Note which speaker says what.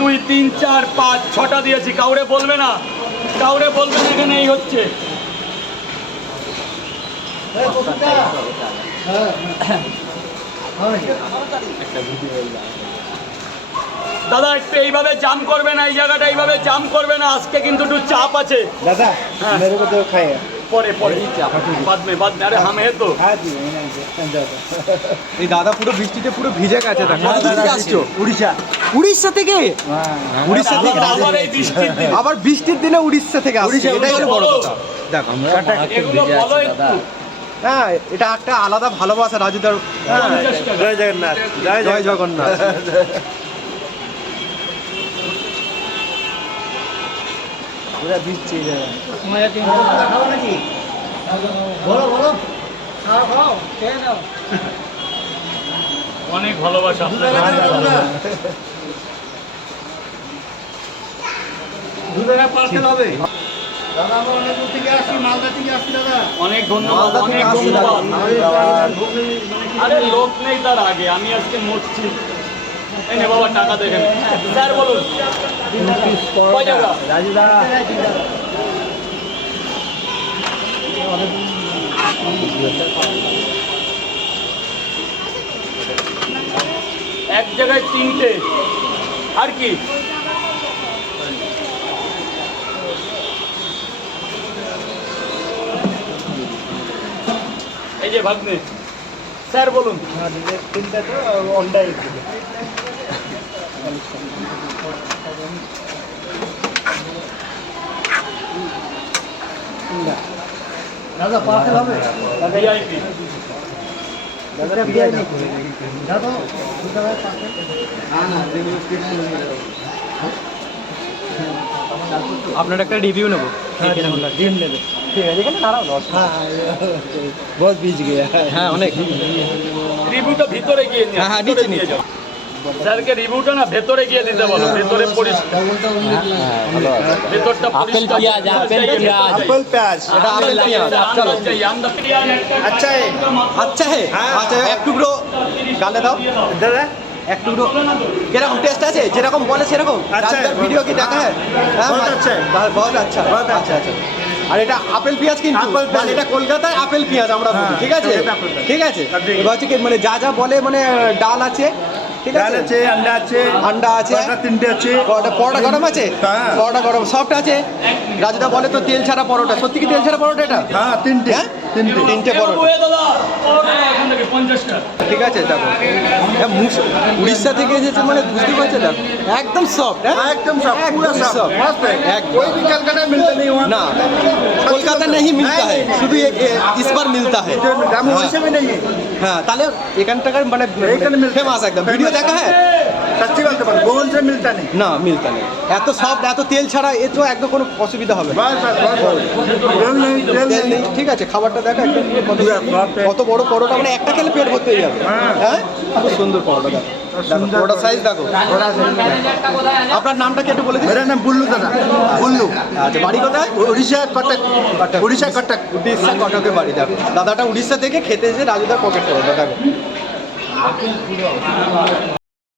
Speaker 1: দুই তিন চার পাঁচ ছটা দিয়েছি। কাউরে বলবে না। কাউরে বলবে না এখানে এই হচ্ছে। দাদা একটু এইভাবে জাম করবে না এই জায়গাটা এইভাবে জাম করবে না। আজকে কিন্তু একটু চাপ আছে।
Speaker 2: দাদা হ্যাঁ।
Speaker 1: পরে পরে। বাদ মে বাদ মে। আরে হামে তো।
Speaker 3: এই দাদা পুরো বৃষ্টিতে পুরো ভিজে গেছে
Speaker 2: উড়িষ্যা।
Speaker 3: উড়িষ্যা থেকে? উড়িষ্যা থেকে?
Speaker 1: আবার বৃষ্টির দিনে।
Speaker 3: উড়িষ্যা থেকে আসছে এটাই হলো বড় কথা। দেখো হ্যাঁ এটা একটা আলাদা ভালোবাসা রাজুদার হ্যাঁ। জয় জগন্নাথ।
Speaker 2: জয় জয় জগন্নাথ।
Speaker 1: অনেক ভালোবাসা
Speaker 2: পার্সেল হবে। দাদা আমরা অনেক দূর থেকে আসছি মালদা থেকে আসছি দাদা।
Speaker 1: অনেক ধন্যবাদ অনেক ধন্যবাদ।
Speaker 2: মানে
Speaker 1: আরে লোক নেই তার আগে আমি আজকে মরছি। এই নে বাবা টাকা দেখেন। স্যার বলুন।
Speaker 2: রাজু দাদা।
Speaker 1: এক জায়গায় তিনটে। আর কি? এই যে ভাগ্নে। স্যার বলুন।
Speaker 2: তিনটা তো অন্ডাই দাদা পার্সেল হবে
Speaker 1: ভিআইপি
Speaker 2: দাদা না না
Speaker 3: আপনার একটা রিভিউ নেব।
Speaker 2: ডিম নেবে।
Speaker 3: ঠিক আছে এখানে দাঁড়াও দশ
Speaker 2: हाँ बहुत बीच गया
Speaker 3: হ্যাঁ অনেক
Speaker 1: রিভিউটা ভিতরে গিয়ে নিয়ে
Speaker 3: হ্যাঁ, হ্যাঁ,
Speaker 1: ভিতরে
Speaker 3: নিচ্ছি,
Speaker 1: নিয়ে যাও স্যারকে রিভিউটা না ভেতরে গিয়ে দিতে বলো ভেতরে পরিষ্কার ভেতরটা পরিষ্কার
Speaker 2: एप्पल प्याज
Speaker 3: এটা আপেল পেঁয়াজ চলো
Speaker 2: अच्छा है
Speaker 3: আচ্ছা হে আচ্ছা এক টুকরো গালে দাও
Speaker 2: दादा
Speaker 3: এক টুকরো কিরকম টেস্ট আছে যেরকম বলে সেরকম
Speaker 2: আচ্ছা,
Speaker 3: রাজুদার ভিডিও কি দেখা হয় হ্যাঁ
Speaker 2: বহুত
Speaker 3: মা-
Speaker 2: আচ্ছা।
Speaker 3: বা- বহুত আচ্ছা
Speaker 2: বহুত
Speaker 3: আচ্ছা আচ্ছা আর এটা আপেল পেঁয়াজ কিন্তু। মানে এটা কলকাতায় আপেল পেঁয়াজ আমরা বলি
Speaker 2: হ্যাঁ,
Speaker 3: ঠিক আছে। ঠিক আছে? এবার হচ্ছে কি মানে যা যা বলে মানে ডাল আছে ঠিক আছে?
Speaker 2: আন্ডা আছে
Speaker 3: আন্ডা আছে
Speaker 2: পরোটা তিনটে আছে।
Speaker 3: পরোটা পরোটা গরম আছে?
Speaker 2: হ্যাঁ।
Speaker 3: পরোটা গরম সফট আছে? রাজুদা বলে তো তেল ছাড়া পরোটা সত্যি কি তেল ছাড়া পরোটা এটা?
Speaker 2: হ্যাঁ তিনটে।
Speaker 3: হ্যাঁ?
Speaker 2: তিনটে।
Speaker 3: তিনটে পরোটা। ঠিক আছে দেখো। হ্যাঁ, উড়িষ্যা থেকে এসেছে মানে বুঝতে পারছে না? একদম সফট হ্যাঁ? একদম
Speaker 2: সফট পুরো
Speaker 3: সফট
Speaker 2: कोई भी कलकत्ता मिलता नहीं वहाँ
Speaker 3: ना কলকাতা শুধু
Speaker 2: ইসবার মিলতা হ্যাঁ।
Speaker 3: হ্যাঁ। তাহলে এখানটাকার মানে ফেমাস একদম। ভিডিও দেখা হ্যাঁ?
Speaker 2: সত্যি বলতে সে মিলতা
Speaker 3: না মিলতা নেই। এত সফট এত তেল ছাড়া এ তো একদম কোনো অসুবিধা হবে ঠিক আছে খাবারটা দেখো কত বড় পরোটা মানে একটা খেলে পেট ভরতে যাবে।
Speaker 2: হ্যাঁ।
Speaker 3: খুব সুন্দর পরোটা দেখো। পরোটা সাইজ দেখো। আপনার নামটা কি একটু বলে দিন?
Speaker 2: এর নাম বুল্লু দাদা বুল্লু
Speaker 3: আচ্ছা বাড়ি কোথায়?
Speaker 2: উড়িষ্যা
Speaker 3: কটক।
Speaker 2: উড়িষ্যা কটক।
Speaker 3: উড়িষ্যা কটকে বাড়ি দেখো। দাদাটা উড়িষ্যা থেকে খেতে এসে রাজুদার পকেট করে দেখো।